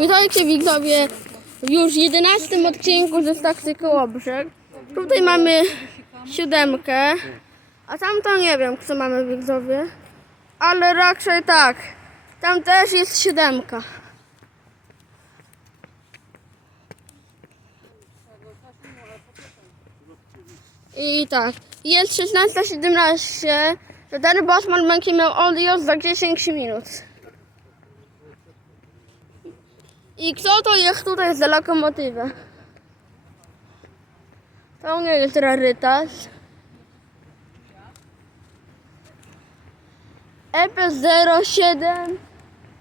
Witajcie widzowie już w 11 odcinku ze Stacji Kołobrzeg. Tutaj mamy siódemkę, a tam to nie wiem, co mamy widzowie. Ale raczej tak, tam też jest siódemka. I tak, jest 16.17, to ten Bosman będzie miał odjazd za 10 minut. I kto to jest tutaj za lokomotywę? To nie jest rarytas. EP07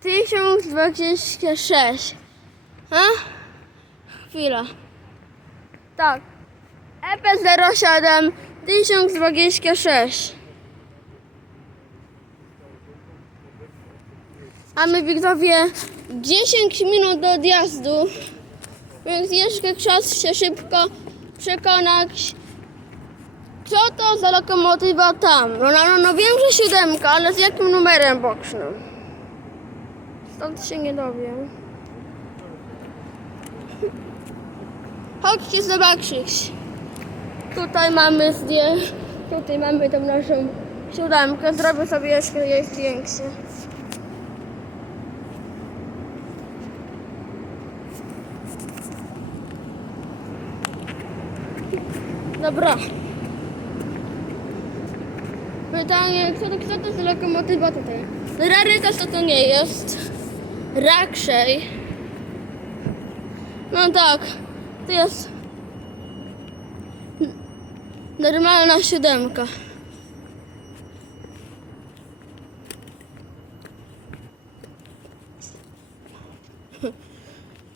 1026. A? Chwila. Tak. EP07 1026. Mamy widzowie 10 minut do odjazdu, więc jeszcze czas się szybko przekonać, co to za lokomotywa tam. No, no, no, no wiem, że siódemka, ale z jakim numerem bocznym? Stąd się nie dowiem. Chodźcie zobaczyć. Tutaj mamy zdję, tutaj mamy tą naszą siódemkę. Zrobię sobie jeszcze jej zdjęcie. Dobra. Pytanie, kto to, kto to jest lokomotywa tutaj? Rarytas to to nie jest. Raczej. No tak, to jest normalna siódemka.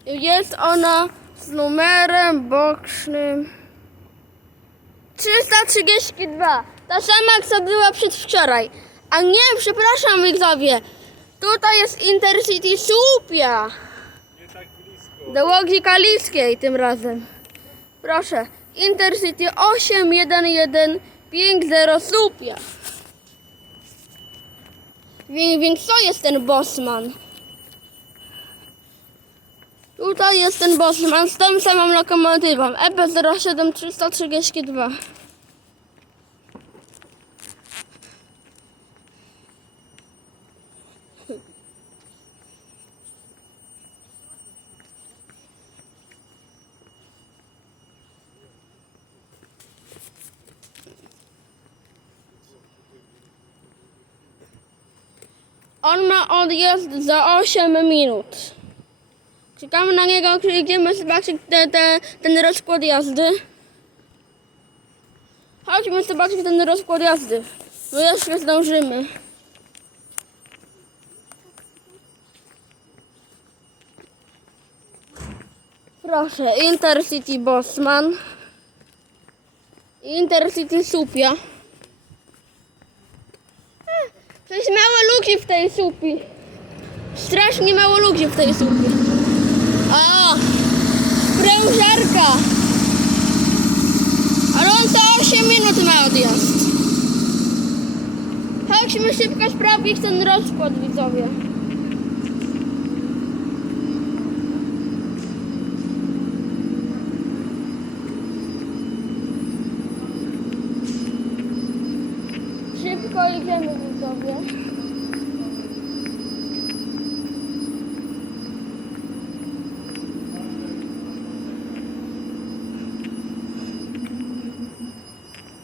Jest ona z numerem bocznym 332. Ta sama, co była przedwczoraj. A nie, przepraszam, widzowie. Tutaj jest Intercity Słupia. Nie tak blisko. Do Łodzi Kaliskiej tym razem. Proszę. Intercity 81150 Słupia. Więc, więc co jest ten Bosman? Tutaj jest ten Bosman z tą samą lokomotywą E EP07332. On ma odjazd za 8 minut. Czekamy na niego, idziemy zobaczyć te, te, ten rozkład jazdy. Chodźmy zobaczyć ten rozkład jazdy. Bo jeszcze zdążymy. Proszę, Intercity Bosman. Intercity Supia. Jest mało ludzi w tej supie. Strasznie mało ludzi w tej supie. O! Sprężarka! Ale on za 8 minut ma odjazd. Chodźmy szybko sprawdzić ten rozkład, widzowie. Szybko idziemy, widzowie.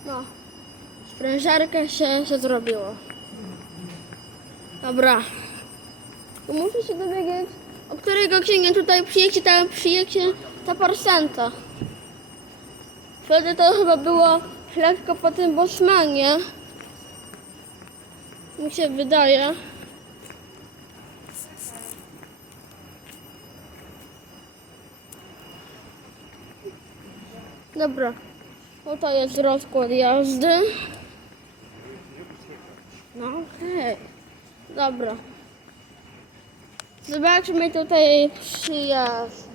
No, sprężarka się, się zrobiło. Dobra. Muszę się dowiedzieć, o której godzinie tutaj przyjedzie ta, przyjedzie ta parsenta. Wtedy to chyba było lekko po tym Bosmanie. Mi się wydaje. Dobra. Oto jest rozkład jazdy. No okej. Dobra. Zobaczmy tutaj przyjazdy.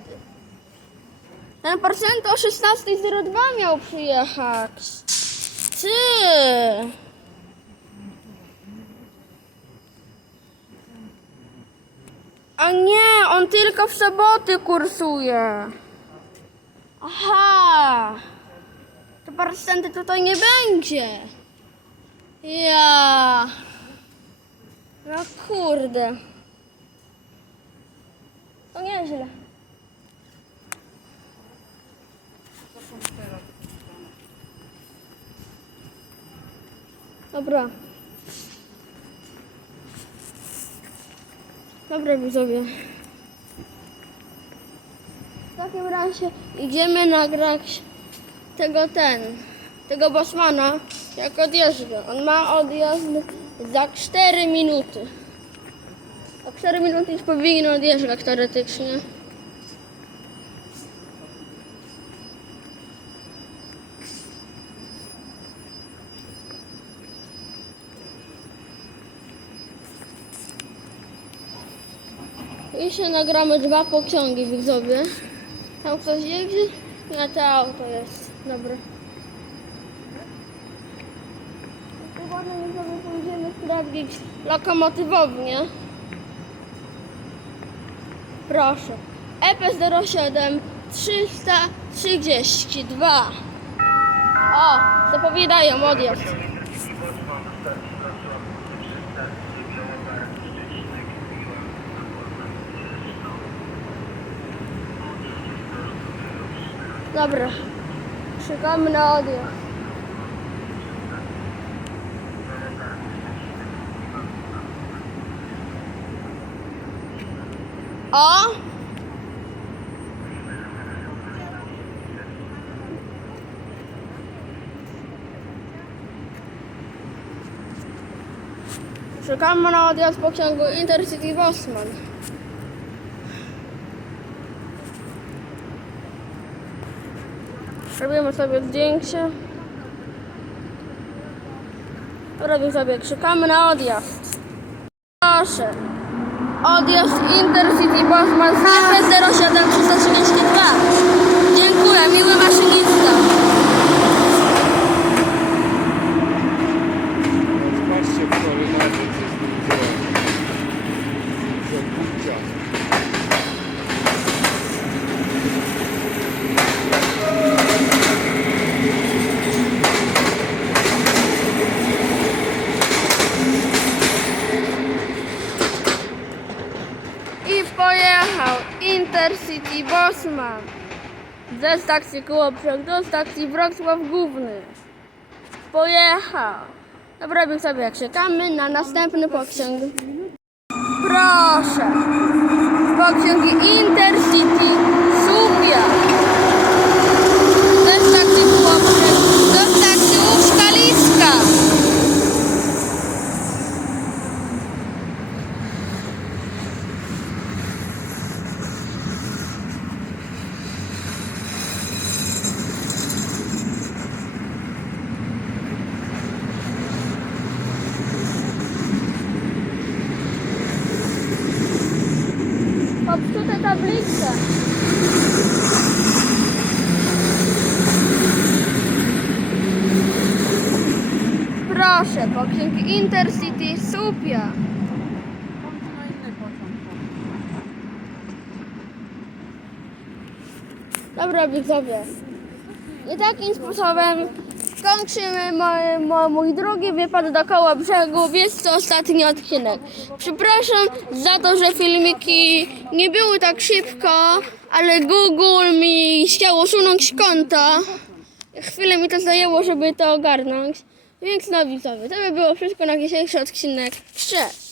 Ten procent o 16.02 miał przyjechać. Ty! A nie, on tylko w soboty kursuje. Aha. To parcenty tutaj nie będzie. Ja. No kurde. To nieźle. Dobra. Dobra, widzowie. W takim razie idziemy nagrać tego ten, tego Bosmana, jak odjeżdża. On ma odjazd za 4 minuty. O 4 minuty już powinien odjeżdżać teoretycznie. I się nagramy dwa pociągi widzowie. Tam ktoś jedzie? Nie, to auto jest. Dobra. My sobie pójdziemy sprawdzić lokomotywownię. Proszę. E EP07 332. O, zapowiadają odjazd. Dobra. Czekamy na odjazd. O! Czekamy na odjazd pociągu Intercity Bosman. Robimy sobie zdjęcie. Robimy sobie, czekamy na odjazd. Proszę. Odjazd Intercity Bosman z EP07332. Dziękuję, miły maszynista. Patrzcie w korytarzu, co z nim dzieje. Zabucia. I pojechał Intercity Bosman ze stacji Kołobrzeg do stacji Wrocław Główny. Pojechał. My sobie czekamy na następny pociąg. Proszę. Pociąg Intercity Słupia. Ze stacji Kołobrzeg do stacji Łóżkaliska. Tablice. Proszę, pociąg Intercity Supia. Dobra, widzowie. I takim sposobem kończymy mój, mój, mój drugi wypad dookoła brzegu. Jest to ostatni odcinek. Przepraszam za to, że filmiki nie były tak szybko, ale Google mi chciał usunąć konto. Chwilę mi to zajęło, żeby to ogarnąć. Więc no widzowie, to by było wszystko na dzisiejszy odcinek. Cześć!